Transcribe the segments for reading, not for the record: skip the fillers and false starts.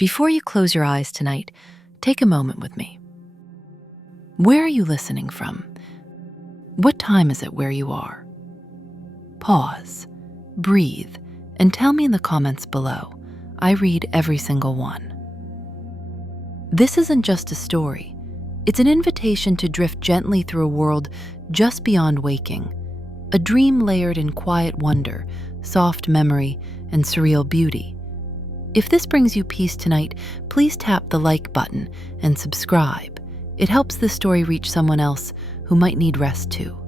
Before you close your eyes tonight, take a moment with me. Where are you listening from? What time is it where you are? Pause, breathe, and tell me in the comments below. I read every single one. This isn't just a story. It's an invitation to drift gently through a world just beyond waking, a dream layered in quiet wonder, soft memory, and surreal beauty. If this brings you peace tonight, please tap the like button and subscribe. It helps this story reach someone else who might need rest too.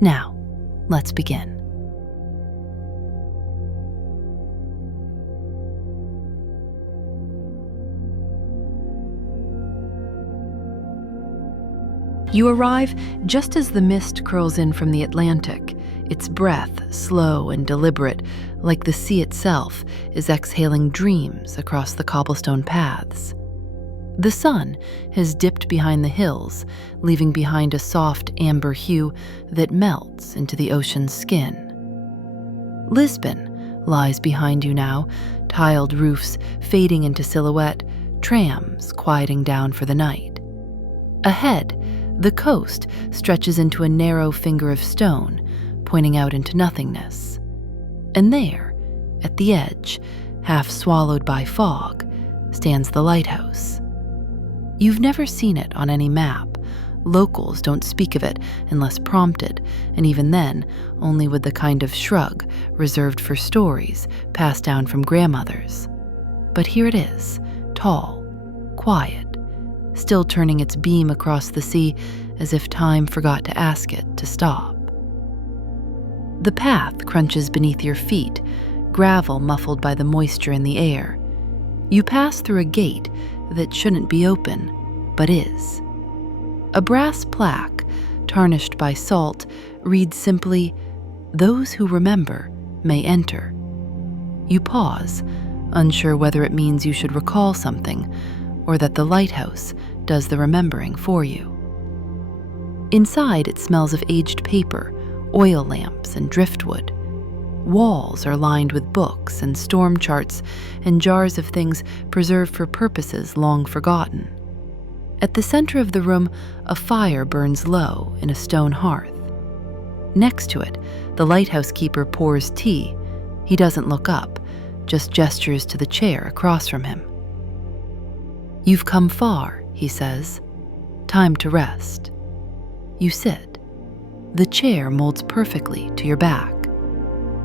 Now, let's begin. You arrive just as the mist curls in from the Atlantic, its breath slow and deliberate, like the sea itself is exhaling dreams across the cobblestone paths. The sun has dipped behind the hills, leaving behind a soft amber hue that melts into the ocean's skin. Lisbon lies behind you now, tiled roofs fading into silhouette, trams quieting down for the night. Ahead, the coast stretches into a narrow finger of stone, pointing out into nothingness. And there, at the edge, half swallowed by fog, stands the lighthouse. You've never seen it on any map. Locals don't speak of it unless prompted, and even then, only with the kind of shrug reserved for stories passed down from grandmothers. But here it is, tall, quiet, still turning its beam across the sea as if time forgot to ask it to stop. The path crunches beneath your feet, gravel muffled by the moisture in the air. You pass through a gate that shouldn't be open, but is. A brass plaque, tarnished by salt, reads simply, "Those who remember may enter." You pause, unsure whether it means you should recall something, or that the lighthouse does the remembering for you. Inside, it smells of aged paper, oil lamps, and driftwood. Walls are lined with books and storm charts and jars of things preserved for purposes long forgotten. At the center of the room, a fire burns low in a stone hearth. Next to it, the lighthouse keeper pours tea. He doesn't look up, just gestures to the chair across from him. "You've come far," he says. "Time to rest." You sit. The chair molds perfectly to your back.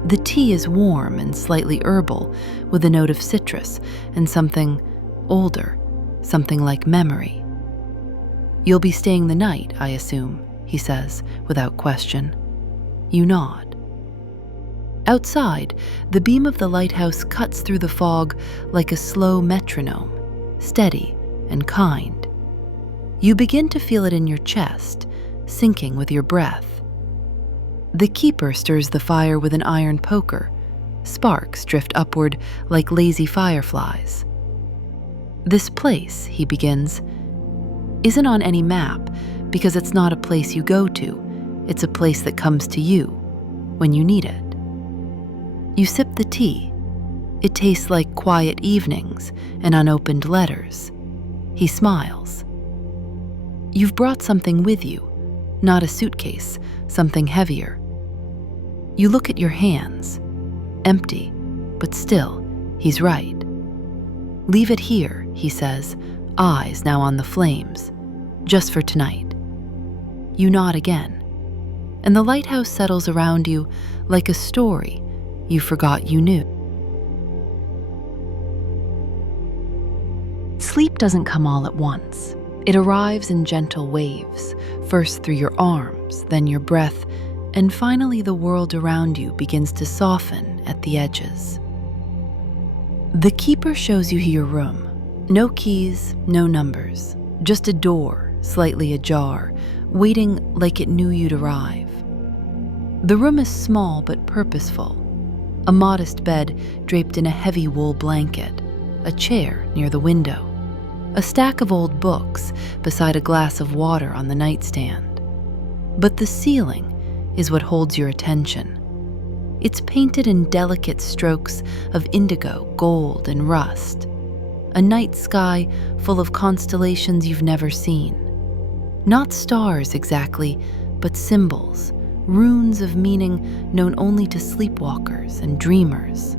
The tea is warm and slightly herbal, with a note of citrus and something older, something like memory. "You'll be staying the night, I assume," he says, without question. You nod. Outside, the beam of the lighthouse cuts through the fog like a slow metronome, steady and kind. You begin to feel it in your chest, sinking with your breath. The keeper stirs the fire with an iron poker. Sparks drift upward like lazy fireflies. "This place," he begins, "isn't on any map because it's not a place you go to. It's a place that comes to you when you need it." You sip the tea. It tastes like quiet evenings and unopened letters. He smiles. "You've brought something with you, not a suitcase, something heavier." You look at your hands, empty, but still, he's right. "Leave it here," he says, eyes now on the flames, "just for tonight." You nod again, and the lighthouse settles around you like a story you forgot you knew. Sleep doesn't come all at once. It arrives in gentle waves, first through your arms, then your breath, and finally the world around you begins to soften at the edges. The keeper shows you your room. No keys, no numbers, just a door, slightly ajar, waiting like it knew you'd arrive. The room is small but purposeful. A modest bed draped in a heavy wool blanket, a chair near the window, a stack of old books beside a glass of water on the nightstand. But the ceiling is what holds your attention. It's painted in delicate strokes of indigo, gold, and rust. a night sky full of constellations you've never seen. Not stars exactly, but symbols, runes of meaning known only to sleepwalkers and dreamers.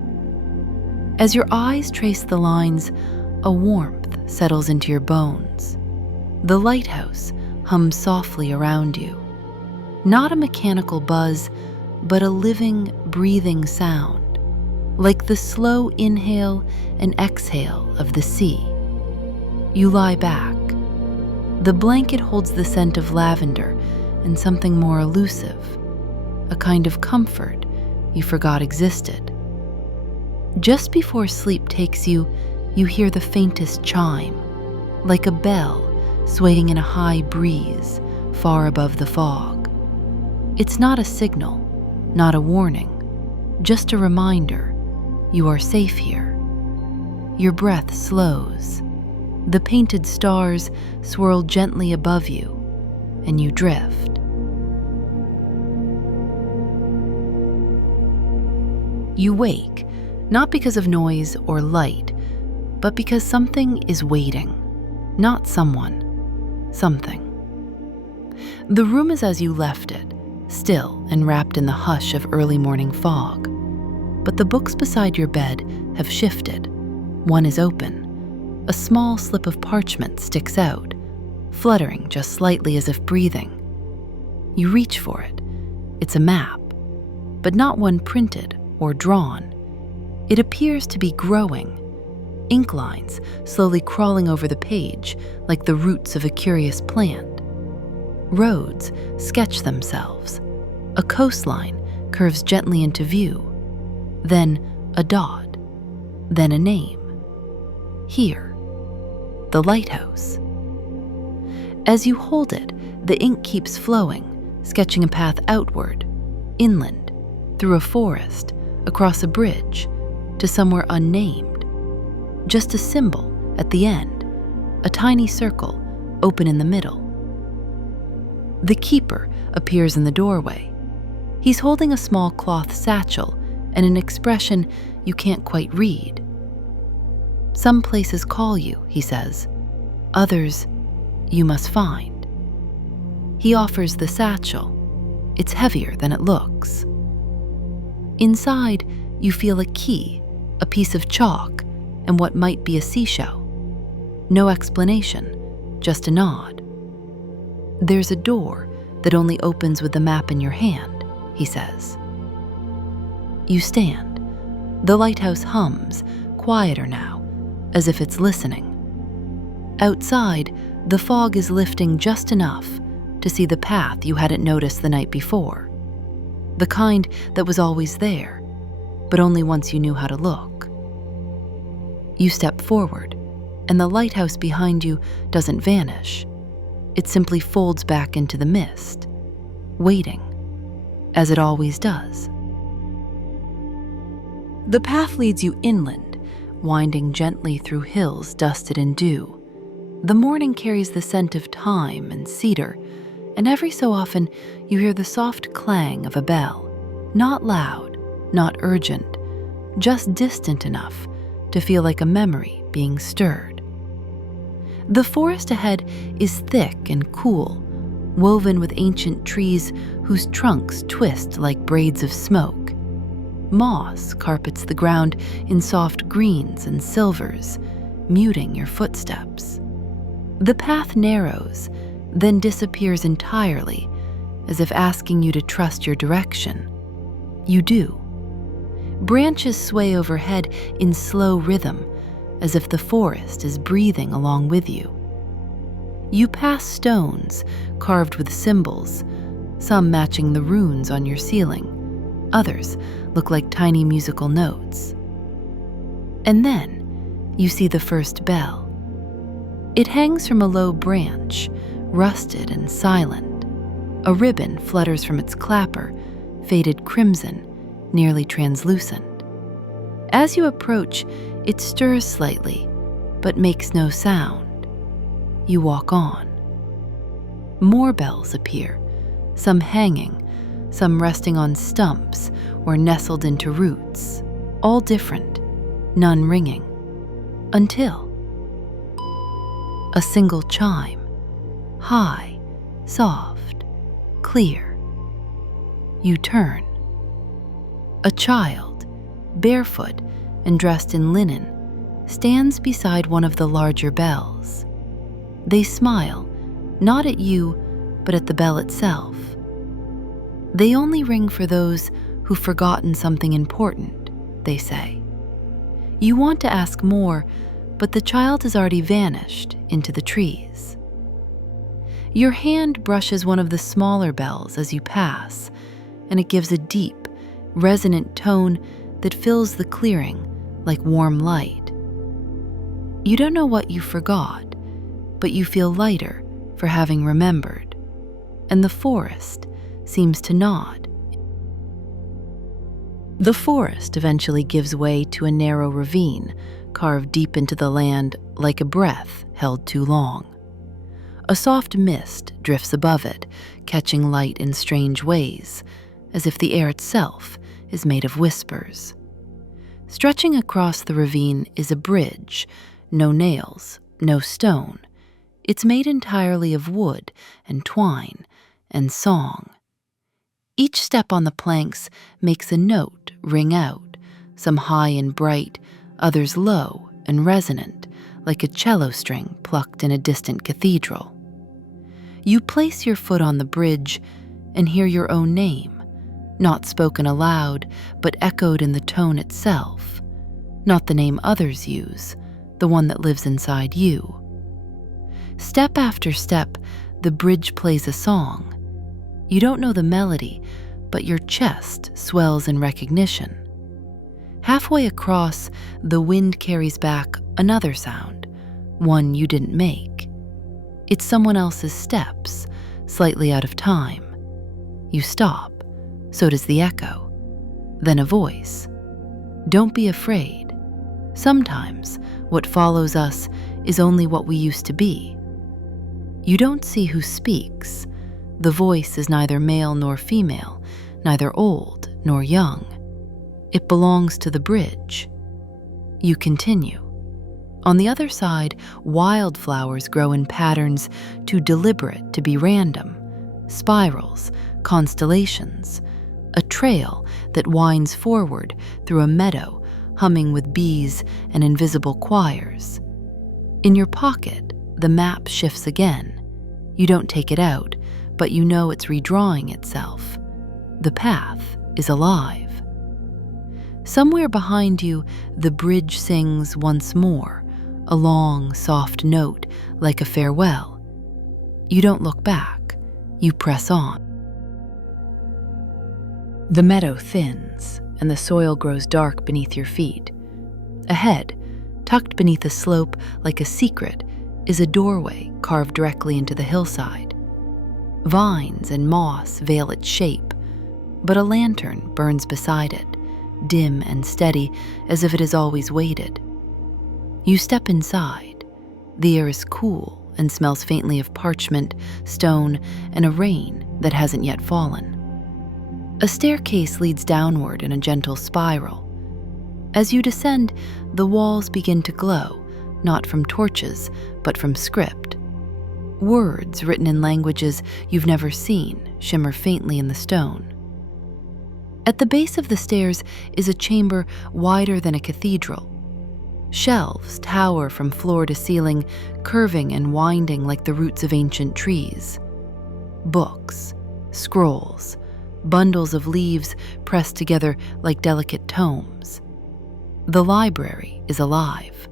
As your eyes trace the lines, a warmth settles into your bones. The lighthouse hums softly around you. Not a mechanical buzz, but a living, breathing sound, like the slow inhale and exhale of the sea. You lie back. The blanket holds the scent of lavender and something more elusive, a kind of comfort you forgot existed. Just before sleep takes you, you hear the faintest chime, like a bell swaying in a high breeze far above the fog. It's not a signal, not a warning, just a reminder you are safe here. Your breath slows. The painted stars swirl gently above you, and you drift. You wake, not because of noise or light, but because something is waiting. Not someone, something. The room is as you left it, still and wrapped in the hush of early morning fog. But the books beside your bed have shifted. One is open. A small slip of parchment sticks out, fluttering just slightly as if breathing. You reach for it. It's a map, but not one printed or drawn. It appears to be growing. Ink lines slowly crawling over the page like the roots of a curious plant. Roads sketch themselves. A coastline curves gently into view. Then a dot. Then a name. Here. The lighthouse. As you hold it, the ink keeps flowing, sketching a path outward, inland, through a forest, across a bridge, to somewhere unnamed. Just a symbol at the end, a tiny circle, open in the middle. The keeper appears in the doorway. He's holding a small cloth satchel and an expression you can't quite read. Some places call you, he says. Others, you must find. He offers the satchel. It's heavier than it looks. Inside, you feel a key, a piece of chalk, and what might be a seashell. No explanation, just a nod. There's a door that only opens with the map in your hand, he says. You stand. The lighthouse hums, quieter now, as if it's listening. Outside, the fog is lifting just enough to see the path you hadn't noticed the night before. The kind that was always there, but only once you knew how to look. You step forward, and the lighthouse behind you doesn't vanish. It simply folds back into the mist, waiting, as it always does. The path leads you inland, winding gently through hills dusted in dew. The morning carries the scent of thyme and cedar, and every so often you hear the soft clang of a bell, not loud, not urgent, just distant enough to feel like a memory being stirred. The forest ahead is thick and cool, woven with ancient trees whose trunks twist like braids of smoke. Moss carpets the ground in soft greens and silvers, muting your footsteps. The path narrows, then disappears entirely, as if asking you to trust your direction. You do. Branches sway overhead in slow rhythm, as if the forest is breathing along with you. You pass stones carved with symbols, some matching the runes on your ceiling. Others look like tiny musical notes. And then you see the first bell. It hangs from a low branch, rusted and silent. A ribbon flutters from its clapper, faded crimson, nearly translucent. As you approach, it stirs slightly, but makes no sound. You walk on. More bells appear, some hanging, some resting on stumps or nestled into roots, all different, none ringing. Until A single chime, high, soft, clear. You turn. A child, barefoot and dressed in linen, stands beside one of the larger bells. They smile, not at you, but at the bell itself. They only ring for those who've forgotten something important, they say. You want to ask more, but the child has already vanished into the trees. Your hand brushes one of the smaller bells as you pass, and it gives a deep, resonant tone that fills the clearing like warm light. You don't know what you forgot, but you feel lighter for having remembered, and the forest seems to nod. The forest eventually gives way to a narrow ravine carved deep into the land like a breath held too long. A soft mist drifts above it, catching light in strange ways, as if the air itself is made of whispers. Stretching across the ravine is a bridge, no nails, no stone. It's made entirely of wood and twine and song. Each step on the planks makes a note ring out, some high and bright, others low and resonant, like a cello string plucked in a distant cathedral. You place your foot on the bridge and hear your own name, not spoken aloud, but echoed in the tone itself, not the name others use, the one that lives inside you. Step after step, the bridge plays a song. You don't know the melody, but your chest swells in recognition. Halfway across, the wind carries back another sound, one you didn't make. It's someone else's steps, slightly out of time. You stop, so does the echo. Then a voice. Don't be afraid. Sometimes what follows us is only what we used to be. You don't see who speaks. The voice is neither male nor female, neither old nor young. It belongs to the bridge. You continue. On the other side, wildflowers grow in patterns too deliberate to be random, spirals, constellations, a trail that winds forward through a meadow humming with bees and invisible choirs. In your pocket, the map shifts again. You don't take it out, but you know it's redrawing itself. The path is alive. Somewhere behind you, the bridge sings once more, a long, soft note like a farewell. You don't look back. You press on. The meadow thins, and the soil grows dark beneath your feet. Ahead, tucked beneath a slope like a secret, is a doorway carved directly into the hillside. Vines and moss veil its shape, but a lantern burns beside it, dim and steady as if it has always waited. You step inside. The air is cool and smells faintly of parchment, stone, and a rain that hasn't yet fallen. A staircase leads downward in a gentle spiral. As you descend, the walls begin to glow, not from torches, but from script. Words written in languages you've never seen shimmer faintly in the stone. At the base of the stairs is a chamber wider than a cathedral. Shelves tower from floor to ceiling, curving and winding like the roots of ancient trees. Books, scrolls, bundles of leaves pressed together like delicate tomes. The library is alive.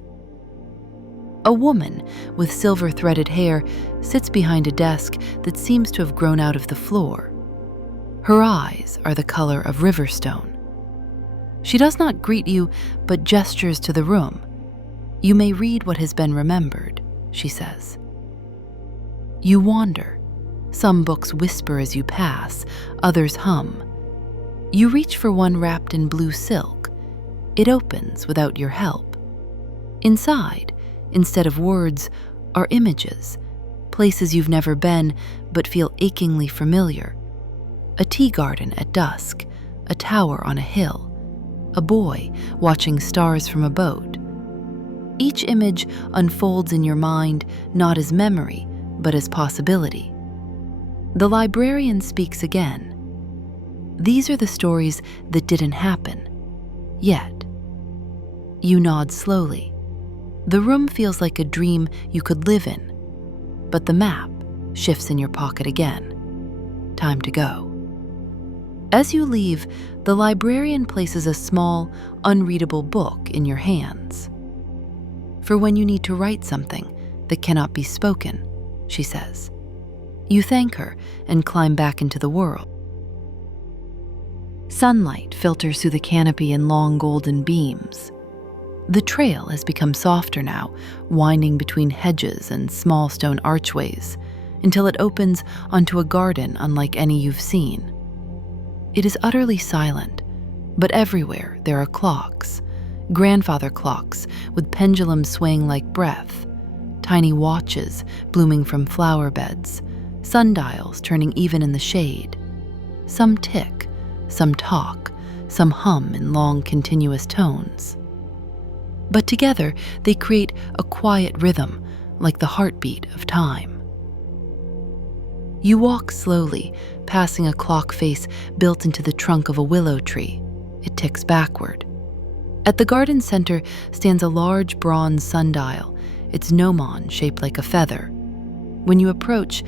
A woman with silver-threaded hair sits behind a desk that seems to have grown out of the floor. Her eyes are the color of riverstone. She does not greet you, but gestures to the room. You may read what has been remembered, she says. You wander. Some books whisper as you pass, others hum. You reach for one wrapped in blue silk. It opens without your help. Inside, instead of words, are images, places you've never been but feel achingly familiar. A tea garden at dusk, a tower on a hill, a boy watching stars from a boat. Each image unfolds in your mind not as memory, but as possibility. The librarian speaks again. These are the stories that didn't happen, yet. You nod slowly. The room feels like a dream you could live in, but the map shifts in your pocket again. Time to go. As you leave, the librarian places a small, unreadable book in your hands. For when you need to write something that cannot be spoken, she says. You thank her and climb back into the world. Sunlight filters through the canopy in long golden beams. The trail has become softer now, winding between hedges and small stone archways, until it opens onto a garden unlike any you've seen. It is utterly silent, but everywhere there are clocks, grandfather clocks with pendulums swaying like breath, tiny watches blooming from flower beds, sundials turning even in the shade. Some tick, some talk, some hum in long continuous tones. But together they create a quiet rhythm like the heartbeat of time. You walk slowly, passing a clock face built into the trunk of a willow tree. It ticks backward. At the garden center stands a large bronze sundial, its gnomon shaped like a feather. When you approach,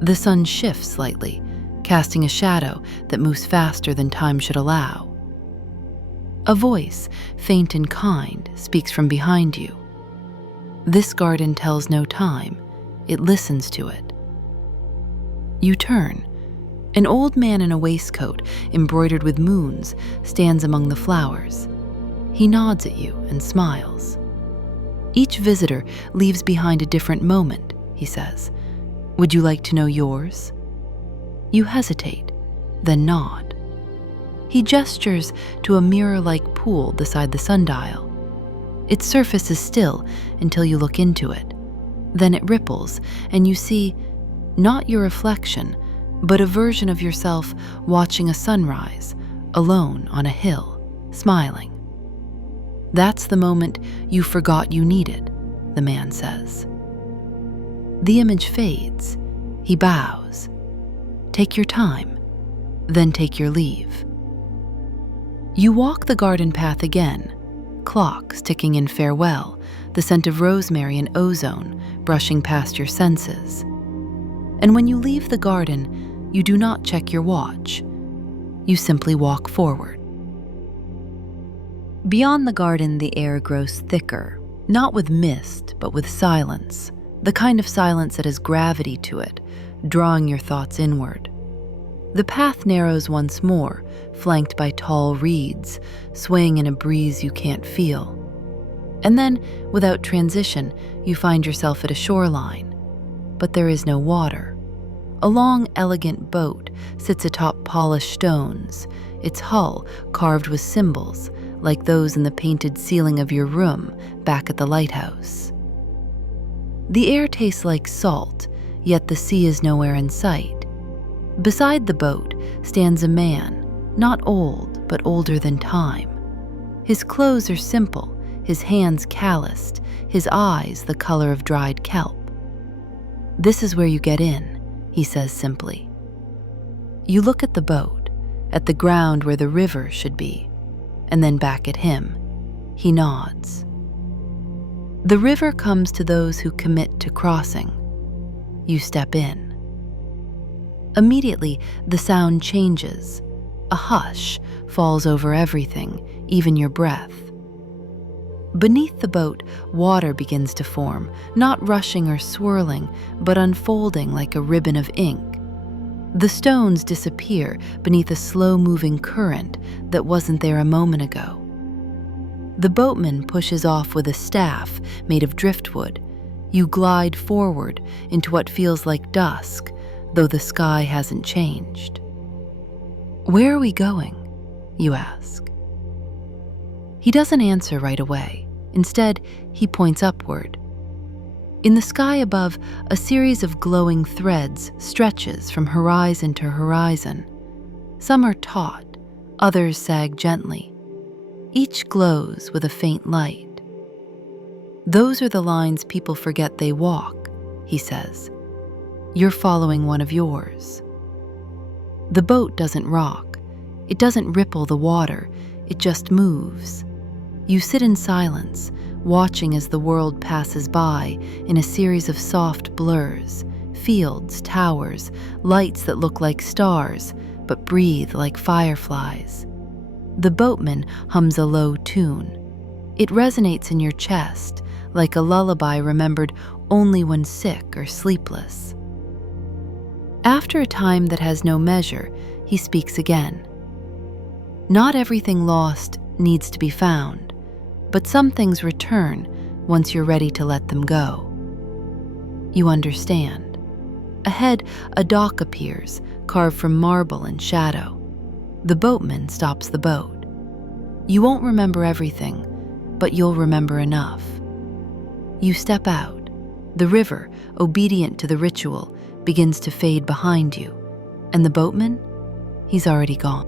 the sun shifts slightly, casting a shadow that moves faster than time should allow. A voice, faint and kind, speaks from behind you. This garden tells no time, it listens to it. You turn. An old man in a waistcoat embroidered with moons stands among the flowers. He nods at you and smiles. Each visitor leaves behind a different moment, he says. Would you like to know yours? You hesitate, then nod. He gestures to a mirror-like pool beside the sundial. Its surface is still until you look into it. Then it ripples, and you see not your reflection, but a version of yourself watching a sunrise, alone on a hill, smiling. That's the moment you forgot you needed, the man says. The image fades. He bows. Take your time, then take your leave. You walk the garden path again, clocks ticking in farewell, the scent of rosemary and ozone brushing past your senses. And when you leave the garden, you do not check your watch. You simply walk forward. Beyond the garden, the air grows thicker, not with mist, but with silence, the kind of silence that has gravity to it, drawing your thoughts inward. The path narrows once more, flanked by tall reeds, swaying in a breeze you can't feel. And then, without transition, you find yourself at a shoreline. But there is no water. A long, elegant boat sits atop polished stones, its hull carved with symbols, like those in the painted ceiling of your room back at the lighthouse. The air tastes like salt, yet the sea is nowhere in sight. Beside the boat stands a man, not old, but older than time. His clothes are simple, his hands calloused, his eyes the color of dried kelp. This is where you get in, he says simply. You look at the boat, at the ground where the river should be, and then back at him. He nods. The river comes to those who commit to crossing. You step in. Immediately, the sound changes. A hush falls over everything, even your breath. Beneath the boat, water begins to form, not rushing or swirling, but unfolding like a ribbon of ink. The stones disappear beneath a slow-moving current that wasn't there a moment ago. The boatman pushes off with a staff made of driftwood. You glide forward into what feels like dusk, though the sky hasn't changed. Where are we going? You ask. He doesn't answer right away. Instead, he points upward. In the sky above, a series of glowing threads stretches from horizon to horizon. Some are taut, others sag gently. Each glows with a faint light. "Those are the lines people forget they walk," he says. "You're following one of yours." The boat doesn't rock. It doesn't ripple the water. It just moves. You sit in silence, watching as the world passes by in a series of soft blurs, fields, towers, lights that look like stars but breathe like fireflies. The boatman hums a low tune. It resonates in your chest like a lullaby remembered only when sick or sleepless. After a time that has no measure, he speaks again. "Not everything lost needs to be found, but some things return once you're ready to let them go." You understand. Ahead, a dock appears, carved from marble and shadow. The boatman stops the boat. You won't remember everything, but you'll remember enough. You step out. The river, obedient to the ritual, begins to fade behind you, and the boatman, he's already gone.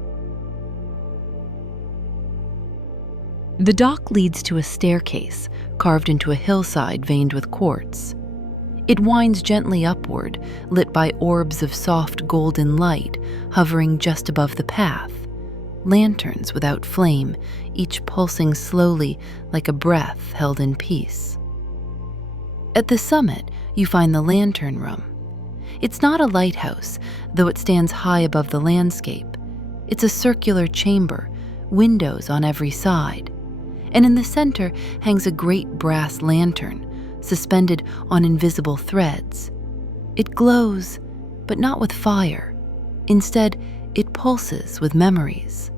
The dock leads to a staircase carved into a hillside veined with quartz. It winds gently upward, lit by orbs of soft golden light hovering just above the path. Lanterns without flame, each pulsing slowly like a breath held in peace. At the summit, you find the lantern room. It's not a lighthouse, though it stands high above the landscape. It's a circular chamber, windows on every side. And in the center hangs a great brass lantern, suspended on invisible threads. It glows, but not with fire. Instead, it pulses with memories.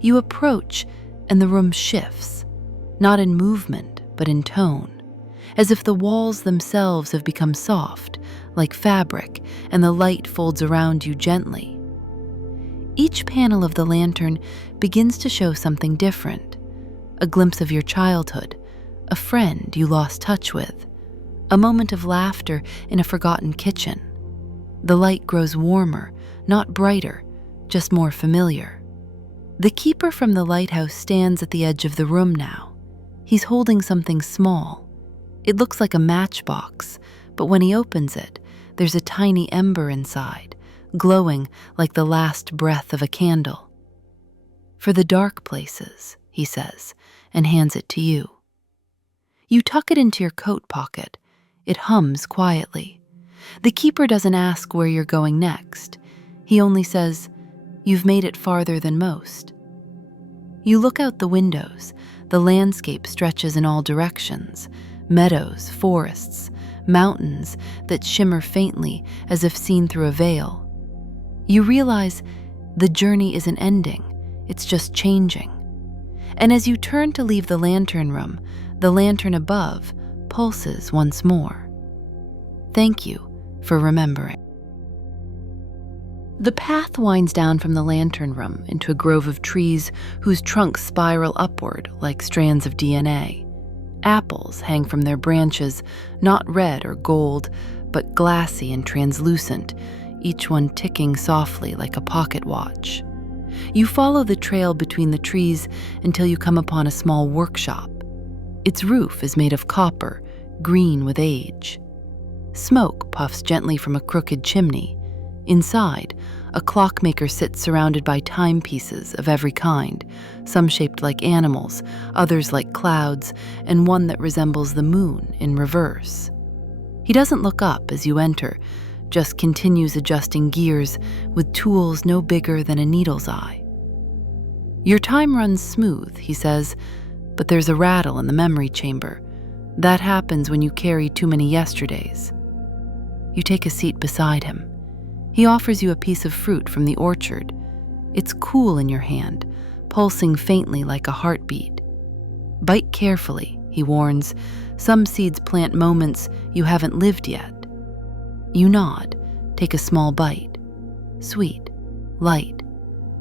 You approach, and the room shifts, not in movement, but in tone, as if the walls themselves have become soft, like fabric, and the light folds around you gently. Each panel of the lantern begins to show something different. A glimpse of your childhood, a friend you lost touch with, a moment of laughter in a forgotten kitchen. The light grows warmer, not brighter, just more familiar. The keeper from the lighthouse stands at the edge of the room now. He's holding something small. It looks like a matchbox, but when he opens it, there's a tiny ember inside, glowing like the last breath of a candle. "For the dark places," he says, and hands it to you. You tuck it into your coat pocket. It hums quietly. The keeper doesn't ask where you're going next. He only says, "You've made it farther than most." You look out the windows. The landscape stretches in all directions. Meadows, forests, mountains that shimmer faintly as if seen through a veil. You realize the journey isn't ending. It's just changing. And as you turn to leave the lantern room, the lantern above pulses once more. Thank you for remembering. The path winds down from the lantern room into a grove of trees whose trunks spiral upward like strands of DNA. Apples hang from their branches, not red or gold, but glassy and translucent, each one ticking softly like a pocket watch. You follow the trail between the trees until you come upon a small workshop. Its roof is made of copper, green with age. Smoke puffs gently from a crooked chimney. Inside, a clockmaker sits surrounded by timepieces of every kind, some shaped like animals, others like clouds, and one that resembles the moon in reverse. He doesn't look up as you enter, just continues adjusting gears with tools no bigger than a needle's eye. "Your time runs smooth," he says, "but there's a rattle in the memory chamber. That happens when you carry too many yesterdays." You take a seat beside him. He offers you a piece of fruit from the orchard. It's cool in your hand, pulsing faintly like a heartbeat. "Bite carefully," he warns. "Some seeds plant moments you haven't lived yet." You nod, take a small bite. Sweet, light.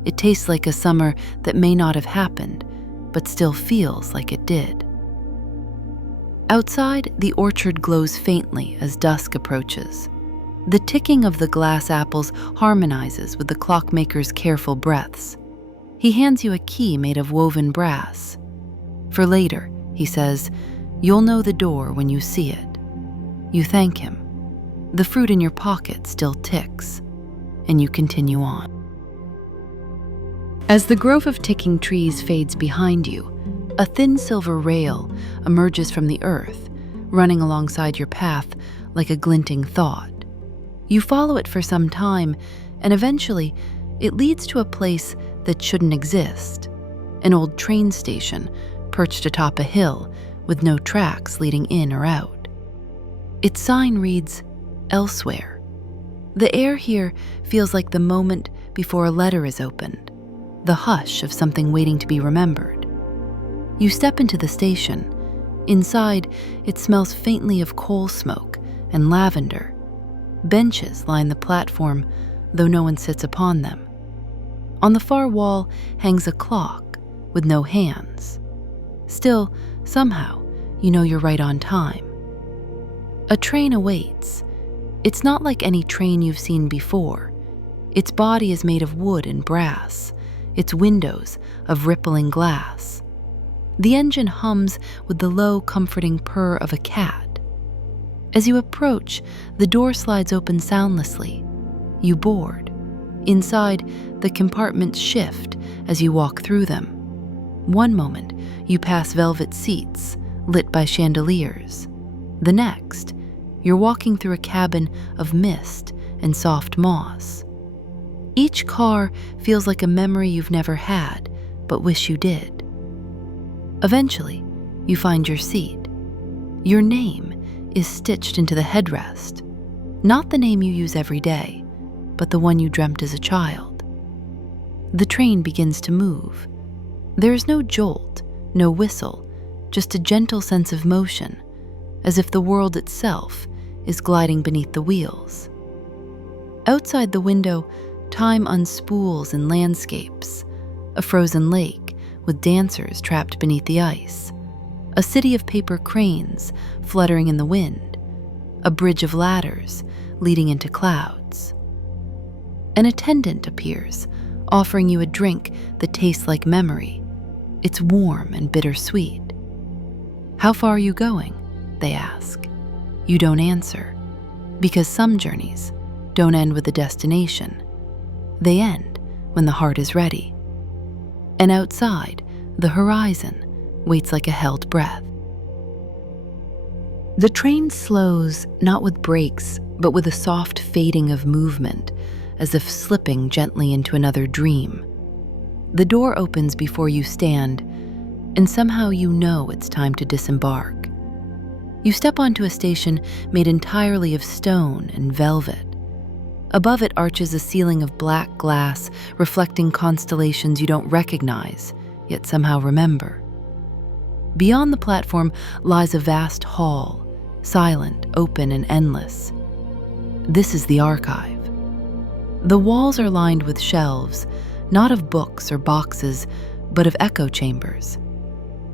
It tastes like a summer that may not have happened, but still feels like it did. Outside, the orchard glows faintly as dusk approaches. The ticking of the glass apples harmonizes with the clockmaker's careful breaths. He hands you a key made of woven brass. "For later," he says, You'll know the door when you see it. You thank him. The fruit in your pocket still ticks, and you continue on. As the grove of ticking trees fades behind you, a thin silver rail emerges from the earth, running alongside your path like a glinting thought. You follow it for some time, and eventually it leads to a place that shouldn't exist, an old train station perched atop a hill with no tracks leading in or out. Its sign reads, "Elsewhere." The air here feels like the moment before a letter is opened, the hush of something waiting to be remembered. You step into the station. Inside, it smells faintly of coal smoke and lavender. Benches line the platform, though no one sits upon them. On the far wall hangs a clock with no hands. Still, somehow, you know you're right on time. A train awaits. It's not like any train you've seen before. Its body is made of wood and brass, its windows of rippling glass. The engine hums with the low, comforting purr of a cat. As you approach, the door slides open soundlessly. You board. Inside, the compartments shift as you walk through them. One moment, you pass velvet seats lit by chandeliers. The next, you're walking through a cabin of mist and soft moss. Each car feels like a memory you've never had, but wish you did. Eventually, you find your seat. Your name is stitched into the headrest, not the name you use every day, but the one you dreamt as a child. The train begins to move. There is no jolt, no whistle, just a gentle sense of motion, as if the world itself is gliding beneath the wheels. Outside the window, time unspools in landscapes, a frozen lake with dancers trapped beneath the ice, a city of paper cranes fluttering in the wind, a bridge of ladders leading into clouds. An attendant appears, offering you a drink that tastes like memory. It's warm and bittersweet. "How far are you going?" they ask. You don't answer, because some journeys don't end with a destination. They end when the heart is ready. And outside, the horizon waits like a held breath. The train slows, not with brakes, but with a soft fading of movement, as if slipping gently into another dream. The door opens before you stand, and somehow you know it's time to disembark. You step onto a station made entirely of stone and velvet. Above it arches a ceiling of black glass, reflecting constellations you don't recognize, yet somehow remember. Beyond the platform lies a vast hall, silent, open, and endless. This is the archive. The walls are lined with shelves, not of books or boxes, but of echo chambers.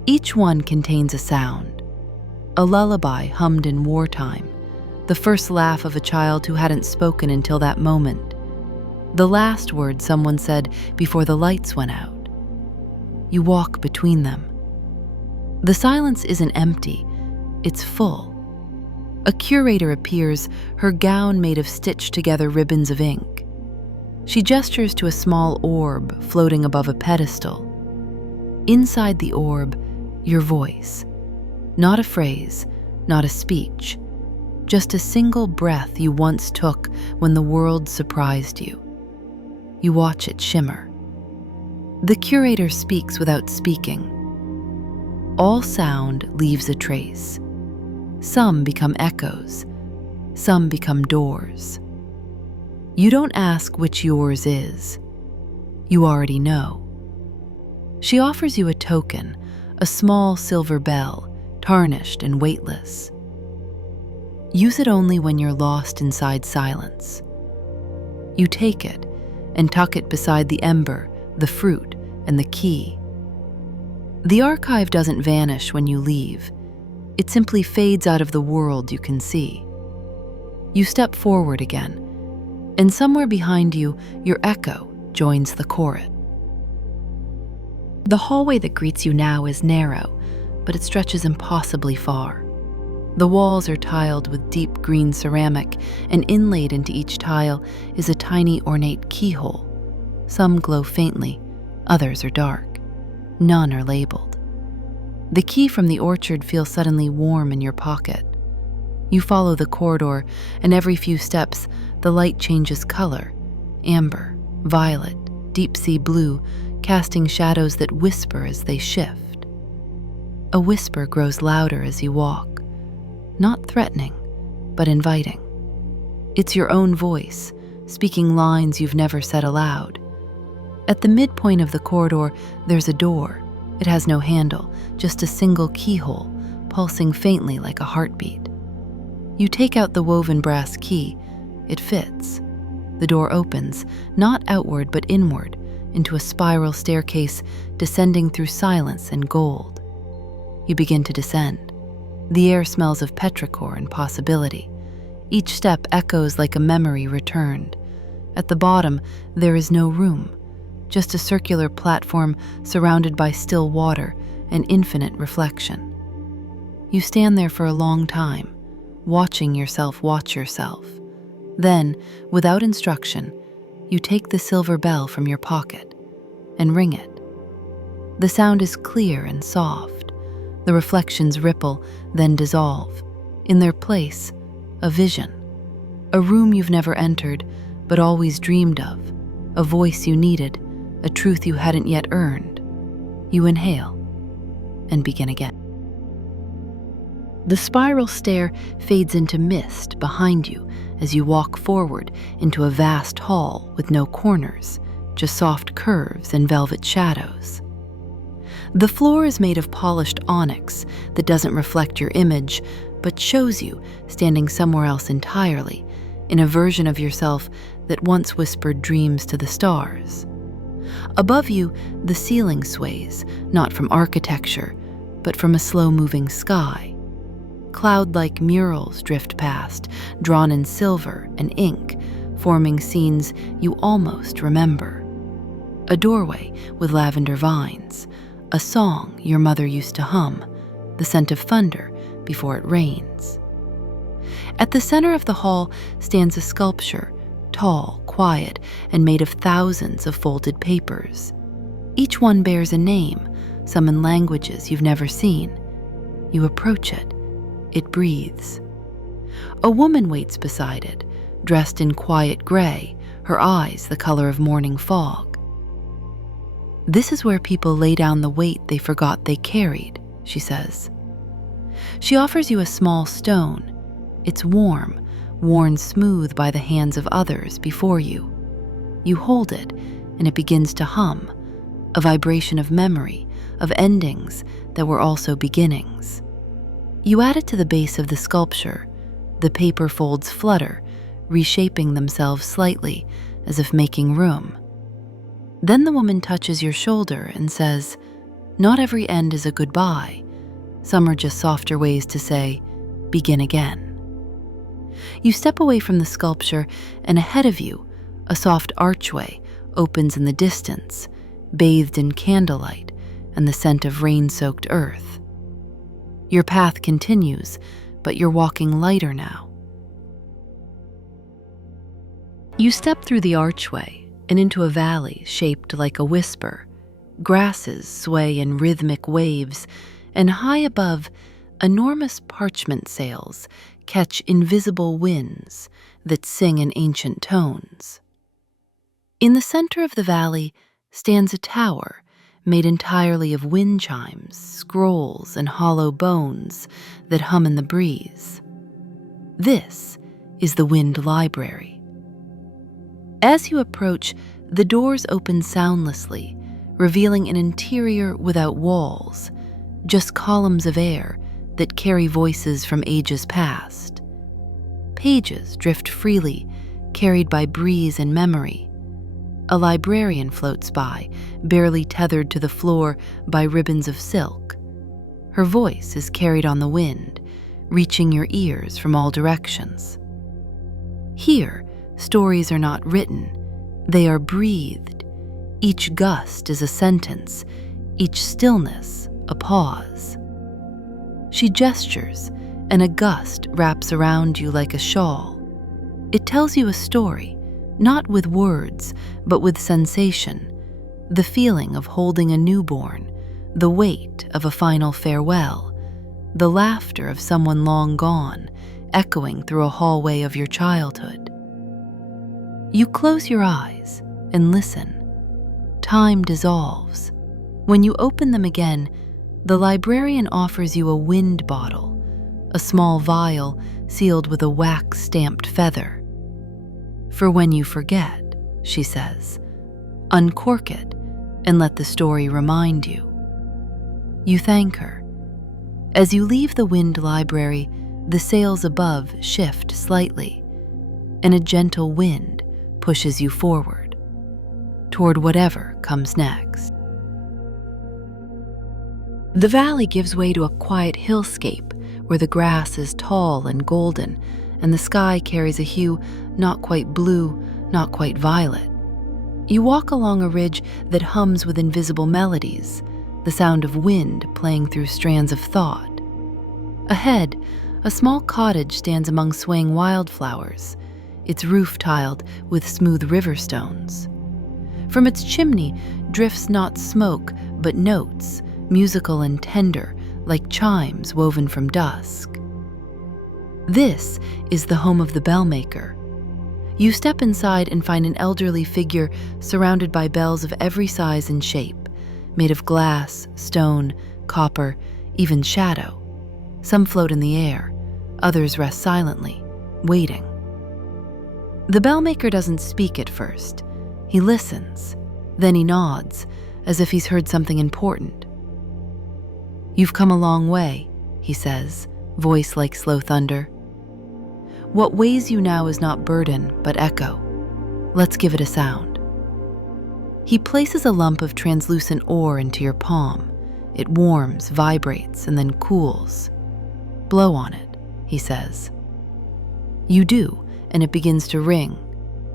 Each one contains a sound. A lullaby hummed in wartime, the first laugh of a child who hadn't spoken until that moment, the last word someone said before the lights went out. You walk between them. The silence isn't empty, it's full. A curator appears, her gown made of stitched-together ribbons of ink. She gestures to a small orb floating above a pedestal. Inside the orb, your voice. Not a phrase, not a speech, just a single breath you once took when the world surprised you. You watch it shimmer. The curator speaks without speaking. All sound leaves a trace. Some become echoes, some become doors. You don't ask which yours is. You already know. She offers you a token, a small silver bell, tarnished and weightless. Use it only when you're lost inside silence. You take it and tuck it beside the ember, the fruit, and the key. The archive doesn't vanish when you leave. It simply fades out of the world you can see. You step forward again, and somewhere behind you, your echo joins the chorus. The hallway that greets you now is narrow, but it stretches impossibly far. The walls are tiled with deep green ceramic, and inlaid into each tile is a tiny ornate keyhole. Some glow faintly, others are dark. None are labeled. The key from the orchard feels suddenly warm in your pocket. You follow the corridor, and every few steps, the light changes color: amber, violet, deep sea blue, casting shadows that whisper as they shift. A whisper grows louder as you walk, not threatening, but inviting. It's your own voice, speaking lines you've never said aloud. At the midpoint of the corridor, there's a door. It has no handle, just a single keyhole, pulsing faintly like a heartbeat. You take out the woven brass key. It fits. The door opens, not outward but inward, into a spiral staircase descending through silence and gold. You begin to descend. The air smells of petrichor and possibility. Each step echoes like a memory returned. At the bottom, there is no room, just a circular platform surrounded by still water and infinite reflection. You stand there for a long time, watching yourself watch yourself. Then, without instruction, you take the silver bell from your pocket and ring it. The sound is clear and soft. The reflections ripple, then dissolve. In their place, a vision. A room you've never entered, but always dreamed of. A voice you needed, a truth you hadn't yet earned. You inhale and begin again. The spiral stair fades into mist behind you as you walk forward into a vast hall with no corners, just soft curves and velvet shadows. The floor is made of polished onyx that doesn't reflect your image, but shows you standing somewhere else entirely, in a version of yourself that once whispered dreams to the stars. Above you, the ceiling sways, not from architecture, but from a slow-moving sky. Cloud-like murals drift past, drawn in silver and ink, forming scenes you almost remember. A doorway with lavender vines, a song your mother used to hum, the scent of thunder before it rains. At the center of the hall stands a sculpture, tall, quiet, and made of thousands of folded papers. Each one bears a name, some in languages you've never seen. You approach it. It breathes. A woman waits beside it, dressed in quiet gray, her eyes the color of morning fog. "This is where people lay down the weight they forgot they carried," she says. She offers you a small stone. It's warm, worn smooth by the hands of others before you. You hold it, and it begins to hum, a vibration of memory, of endings that were also beginnings. You add it to the base of the sculpture. The paper folds flutter, reshaping themselves slightly, as if making room. Then the woman touches your shoulder and says, "Not every end is a goodbye. Some are just softer ways to say, begin again." You step away from the sculpture, and ahead of you, a soft archway opens in the distance, bathed in candlelight and the scent of rain-soaked earth. Your path continues, but you're walking lighter now. You step through the archway and into a valley shaped like a whisper. Grasses sway in rhythmic waves, and high above, enormous parchment sails catch invisible winds that sing in ancient tones. In the center of the valley stands a tower made entirely of wind chimes, scrolls, and hollow bones that hum in the breeze. This is the Wind Library. As you approach, the doors open soundlessly, revealing an interior without walls, just columns of air that carry voices from ages past. Pages drift freely, carried by breeze and memory. A librarian floats by, barely tethered to the floor by ribbons of silk. Her voice is carried on the wind, reaching your ears from all directions. Here, stories are not written, they are breathed. Each gust is a sentence, each stillness a pause. She gestures, and a gust wraps around you like a shawl. It tells you a story, not with words, but with sensation, the feeling of holding a newborn, the weight of a final farewell, the laughter of someone long gone, echoing through a hallway of your childhood. You close your eyes and listen. Time dissolves. When you open them again, the librarian offers you a wind bottle, a small vial sealed with a wax-stamped feather. For when you forget, she says, uncork it and let the story remind you. You thank her. As you leave the wind library, the sails above shift slightly, and a gentle wind pushes you forward, toward whatever comes next. The valley gives way to a quiet hillscape where the grass is tall and golden, and the sky carries a hue not quite blue, not quite violet. You walk along a ridge that hums with invisible melodies, the sound of wind playing through strands of thought. Ahead, a small cottage stands among swaying wildflowers, its roof tiled with smooth river stones. From its chimney drifts not smoke, but notes, musical and tender, like chimes woven from dusk. This is the home of the bellmaker. You step inside and find an elderly figure surrounded by bells of every size and shape, made of glass, stone, copper, even shadow. Some float in the air, others rest silently, waiting. The bellmaker doesn't speak at first. He listens, then he nods, as if he's heard something important. "You've come a long way," he says, voice like slow thunder. "What weighs you now is not burden, but echo. Let's give it a sound." He places a lump of translucent ore into your palm. It warms, vibrates, and then cools. "Blow on it," he says. You do, and it begins to ring.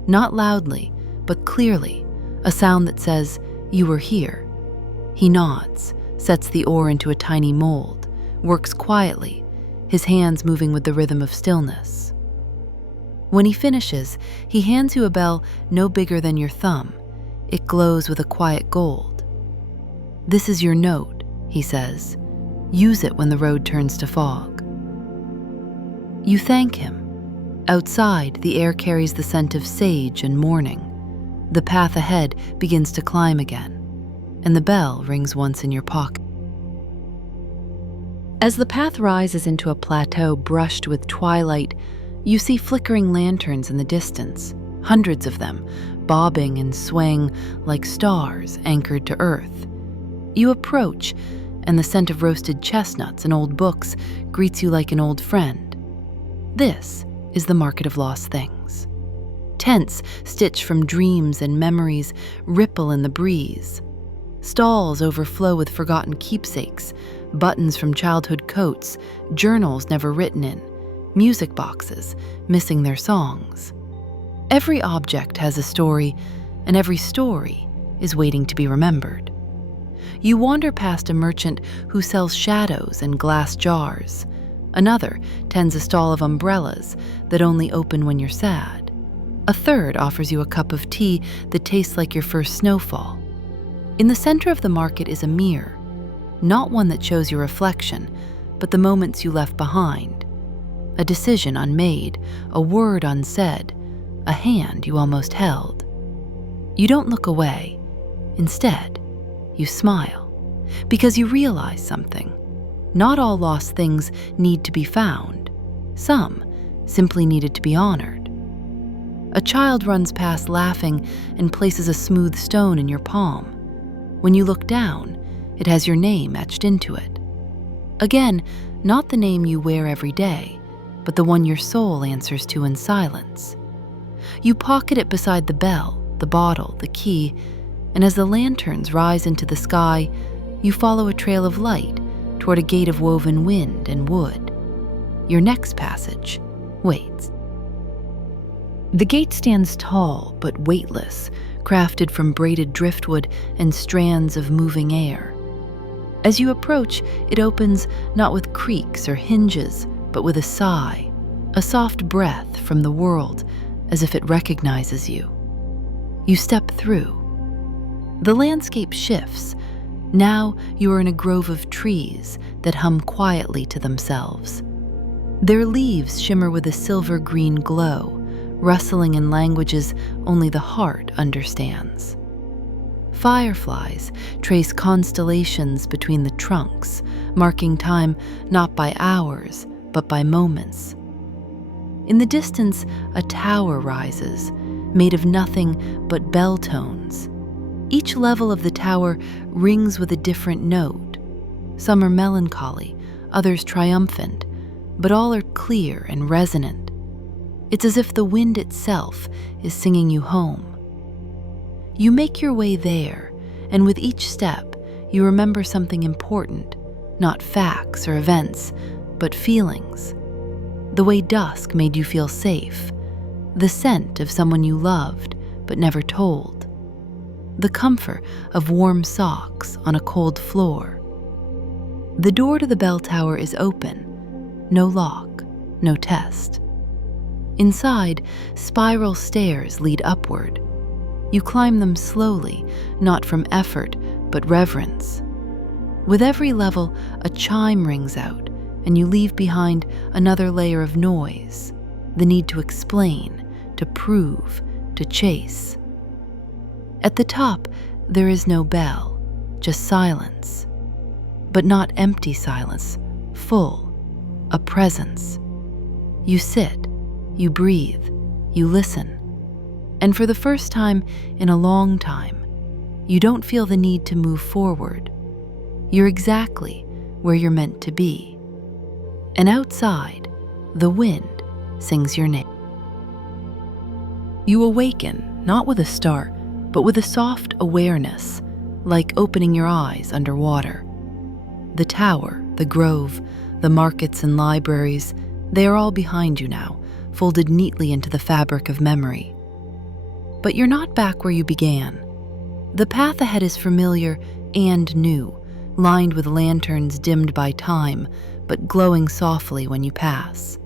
Not loudly, but clearly, a sound that says, "You were here." He nods, sets the ore into a tiny mold, works quietly, his hands moving with the rhythm of stillness. When he finishes, he hands you a bell no bigger than your thumb. It glows with a quiet gold. "This is your note," he says. "Use it when the road turns to fog." You thank him. Outside, the air carries the scent of sage and morning. The path ahead begins to climb again, and the bell rings once in your pocket. As the path rises into a plateau brushed with twilight, you see flickering lanterns in the distance, hundreds of them, bobbing and swaying like stars anchored to earth. You approach, and the scent of roasted chestnuts and old books greets you like an old friend. This is the market of lost things. Tents stitched from dreams and memories ripple in the breeze. Stalls overflow with forgotten keepsakes, buttons from childhood coats, journals never written in, music boxes missing their songs. Every object has a story, and every story is waiting to be remembered. You wander past a merchant who sells shadows and glass jars. Another tends a stall of umbrellas that only open when you're sad. A third offers you a cup of tea that tastes like your first snowfall. In the center of the market is a mirror, not one that shows your reflection, but the moments you left behind. A decision unmade, a word unsaid, a hand you almost held. You don't look away. Instead, you smile, because you realize something. Not all lost things need to be found. Some simply needed to be honored. A child runs past laughing and places a smooth stone in your palm. When you look down, it has your name etched into it. Again, not the name you wear every day, but the one your soul answers to in silence. You pocket it beside the bell, the bottle, the key, and as the lanterns rise into the sky, you follow a trail of light toward a gate of woven wind and wood. Your next passage waits. The gate stands tall but weightless, crafted from braided driftwood and strands of moving air. As you approach, it opens not with creaks or hinges, but with a sigh, a soft breath from the world, as if it recognizes you. You step through. The landscape shifts. Now you are in a grove of trees that hum quietly to themselves. Their leaves shimmer with a silver-green glow, rustling in languages only the heart understands. Fireflies trace constellations between the trunks, marking time not by hours, but by moments. In the distance, a tower rises, made of nothing but bell tones. Each level of the tower rings with a different note. Some are melancholy, others triumphant, but all are clear and resonant. It's as if the wind itself is singing you home. You make your way there, and with each step, you remember something important, not facts or events, but feelings. The way dusk made you feel safe, the scent of someone you loved but never told, the comfort of warm socks on a cold floor. The door to the bell tower is open, no lock, no test. Inside, spiral stairs lead upward. You climb them slowly, not from effort, but reverence. With every level, a chime rings out, and you leave behind another layer of noise, the need to explain, to prove, to chase. At the top, there is no bell, just silence. But not empty silence, full, a presence. You sit, you breathe, you listen. And for the first time in a long time, you don't feel the need to move forward. You're exactly where you're meant to be. And outside, the wind sings your name. You awaken, not with a start, but with a soft awareness, like opening your eyes underwater. The tower, the grove, the markets and libraries, they are all behind you now, folded neatly into the fabric of memory. But you're not back where you began. The path ahead is familiar and new, lined with lanterns dimmed by time, but glowing softly when you pass.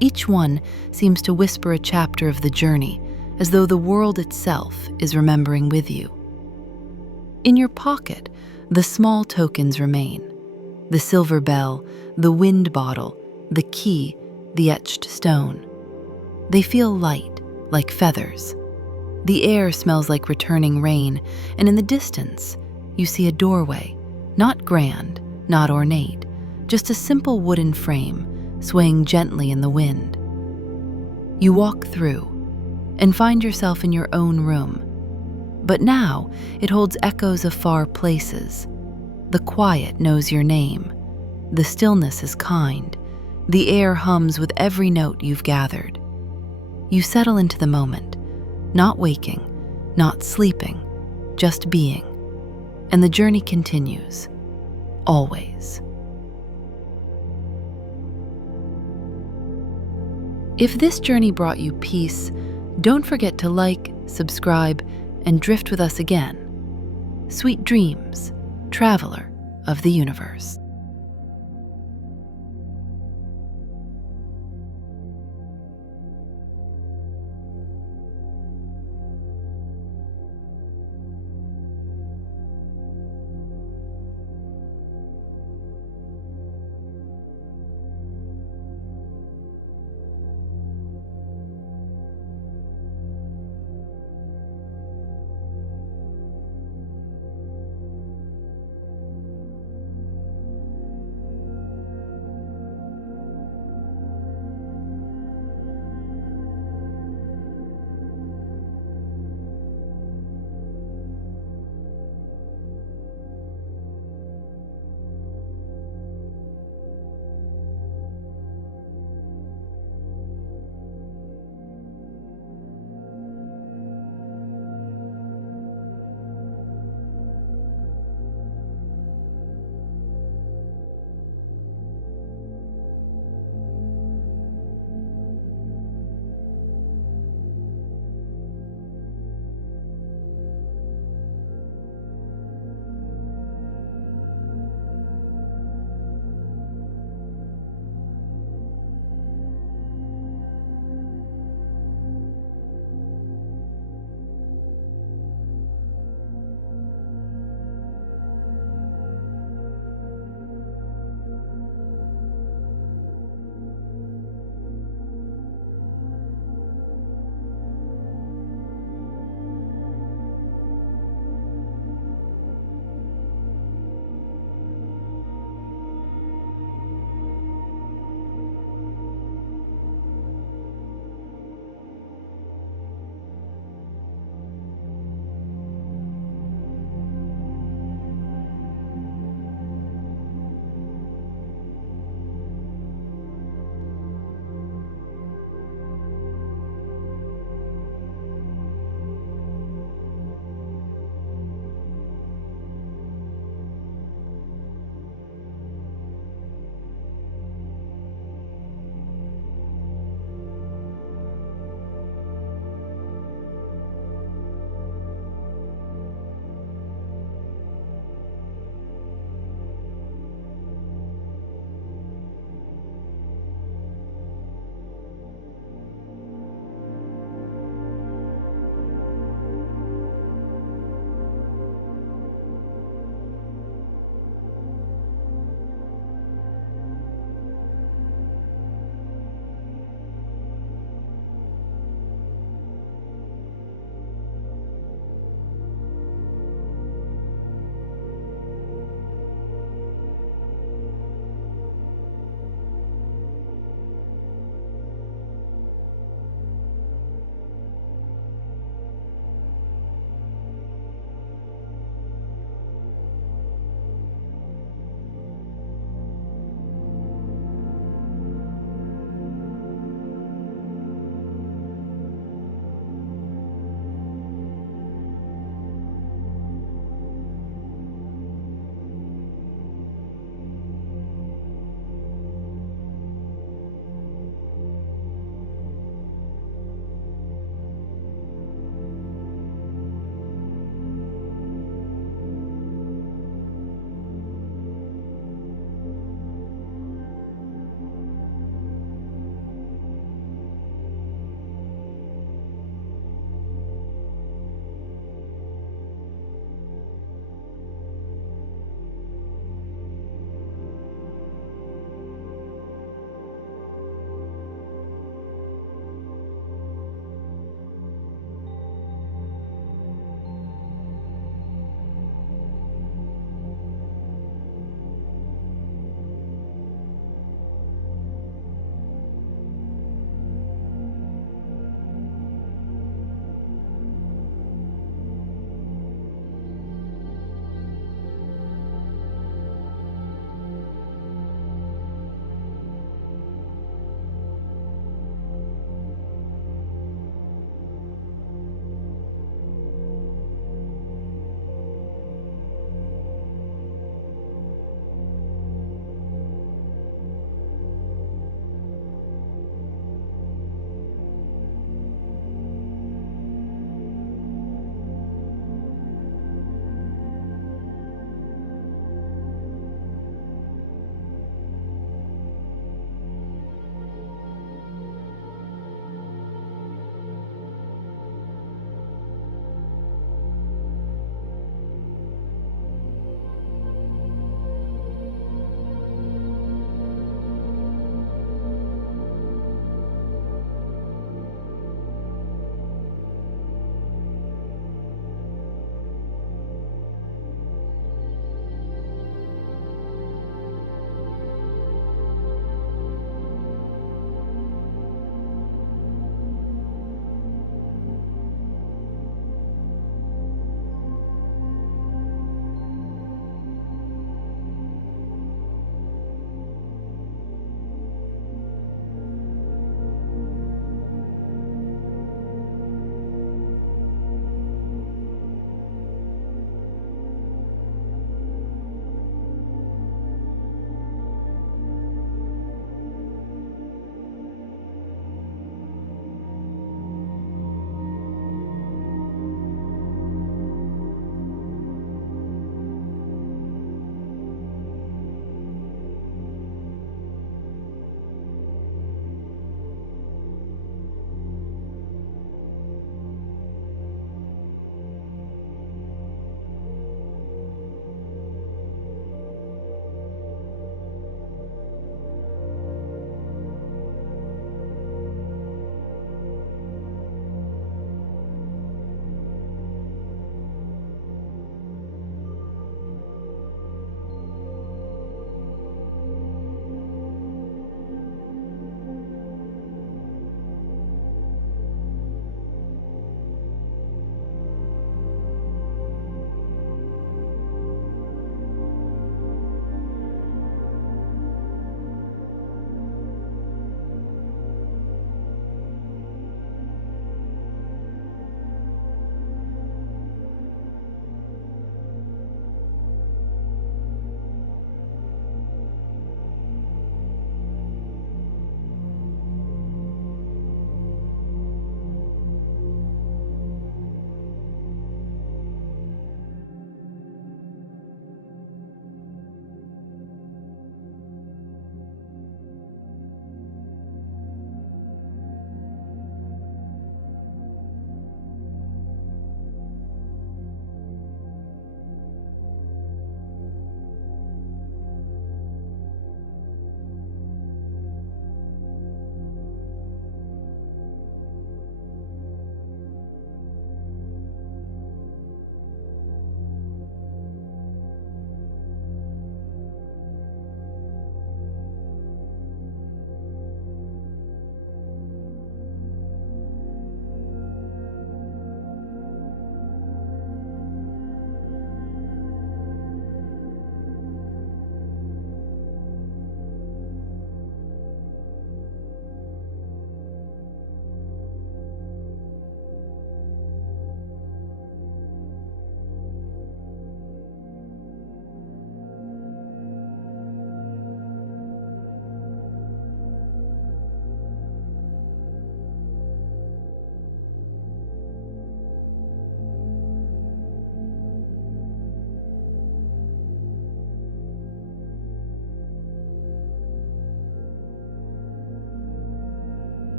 Each one seems to whisper a chapter of the journey, as though the world itself is remembering with you. In your pocket, the small tokens remain. The silver bell, the wind bottle, the key, the etched stone. They feel light, like feathers. The air smells like returning rain, and in the distance, you see a doorway, not grand, not ornate, just a simple wooden frame swaying gently in the wind. You walk through and find yourself in your own room, but now it holds echoes of far places. The quiet knows your name. The stillness is kind. The air hums with every note you've gathered. You settle into the moment, not waking, not sleeping, just being. And the journey continues, always. If this journey brought you peace, don't forget to like, subscribe, and drift with us again. Sweet dreams, traveler of the universe.